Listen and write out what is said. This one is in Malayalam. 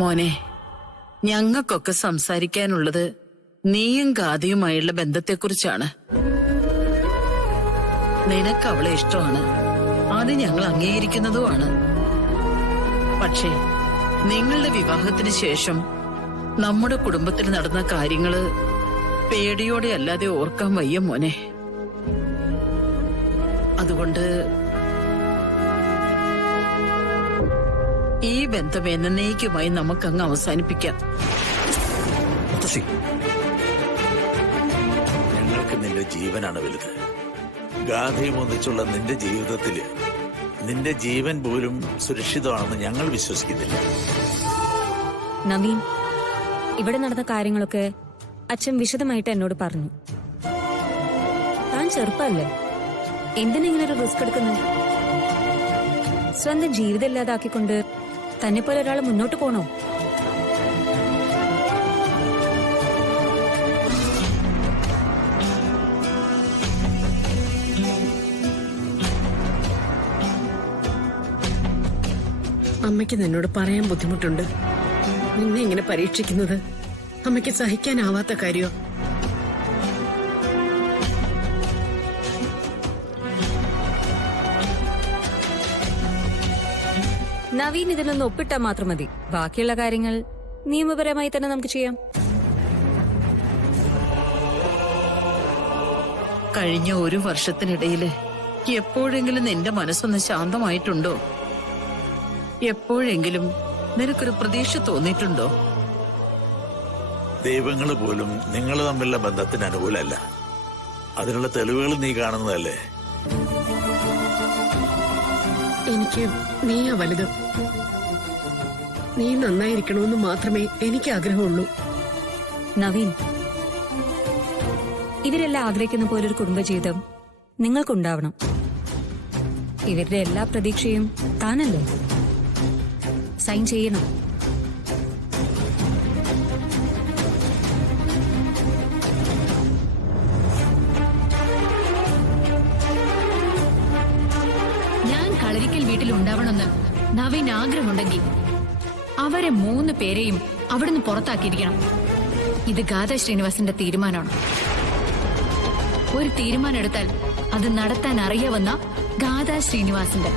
മോനെ, ഞങ്ങൾക്കൊക്കെ സംസാരിക്കാനുള്ളത് നീയും ഗാഥയുമായുള്ള ബന്ധത്തെക്കുറിച്ചാണ്. നിനക്ക് അവളെ ഇഷ്ടമാണ്, അത് ഞങ്ങൾ അംഗീകരിക്കുന്നതുമാണ്. പക്ഷേ നിങ്ങളുടെ വിവാഹത്തിന് ശേഷം നമ്മുടെ കുടുംബത്തിൽ നടന്ന കാര്യങ്ങള് പേടിയോടെ അല്ലാതെ ഓർക്കാൻ വയ്യ മോനെ. അതുകൊണ്ട് ഈ ബന്ധം എന്നേക്കുമായി നമുക്കങ്ങ് അവസാനിപ്പിക്കാം. ഞങ്ങൾക്ക് നിന്റെ ജീവനാണ് വലുത്. ഗാഥയും ഒന്നിച്ചുള്ള നിന്റെ ജീവിതത്തില് നിന്റെ ജീവൻ പോലും സുരക്ഷിതമാണെന്ന് ഞങ്ങൾ വിശ്വസിക്കുന്നില്ല. നവീൻ, ഇവിടെ നടന്ന കാര്യങ്ങളൊക്കെ അച്ഛൻ വിശദമായിട്ട് എന്നോട് പറഞ്ഞു. താൻ ചെറുപ്പല്ലേ, എന്തിനെങ്ങനെ ഒരു റിസ്ക് എടുക്കുന്നു? സ്വന്തം ജീവിതം ഇല്ലാതാക്കിക്കൊണ്ട് തന്നെ പോലെ ഒരാൾ മുന്നോട്ട് പോണോ? അമ്മയ്ക്ക് നിന്നോട് പറയാൻ ബുദ്ധിമുട്ടുണ്ട്. നിന്നെ ഇങ്ങനെ പരീക്ഷിക്കുന്നത് അമ്മയ്ക്ക് സഹിക്കാനാവാത്ത കാര്യോ? നവീൻ ഇതിനൊന്ന് ഒപ്പിട്ടാ മാത്രം മതി. ബാക്കിയുള്ള കാര്യങ്ങൾ നിയമപരമായി തന്നെ നമുക്ക് ചെയ്യാം. കഴിഞ്ഞ ഒരു വർഷത്തിനിടയില് എപ്പോഴെങ്കിലും നിന്റെ മനസ്സൊന്ന് ശാന്തമായിട്ടുണ്ടോ? എപ്പോഴെങ്കിലും നിനക്കൊരു പ്രതീക്ഷ തോന്നിയിട്ടുണ്ടോ? ദൈവങ്ങൾ പോലും നിങ്ങൾ തമ്മിലുള്ള ബന്ധത്തിന് അനുകൂലമല്ല. അതിനുള്ള തെളിവുകൾ നീ കാണുന്നതല്ലേ? എനിക്ക് നീയാ വലുത്. നീ നന്നായിരിക്കണമെന്ന് മാത്രമേ എനിക്ക് ആഗ്രഹമുള്ളൂ. നവീൻ, ഇവരെല്ലാം ആഗ്രഹിക്കുന്ന പോലൊരു കുടുംബജീവിതം നിങ്ങൾക്കുണ്ടാവണം. ഇവരുടെ എല്ലാ പ്രതീക്ഷയും താനല്ലേ. സൈൻ ചെയ്യണം. ഞാൻ കളരിക്കൽ വീട്ടിൽ ഉണ്ടാവണമെന്ന് നവീൻ ആഗ്രഹമുണ്ടെങ്കിൽ അവരെ 3 പേരെയും അവിടുന്ന് പുറത്താക്കിയിരിക്കണം. ഇത് ഗാഥ ശ്രീനിവാസന്റെ തീരുമാനമാണ്. ഒരു തീരുമാനം എടുത്താൽ അത് നടത്താൻ അറിയാവുന്ന ഗാഥ ശ്രീനിവാസന്റെ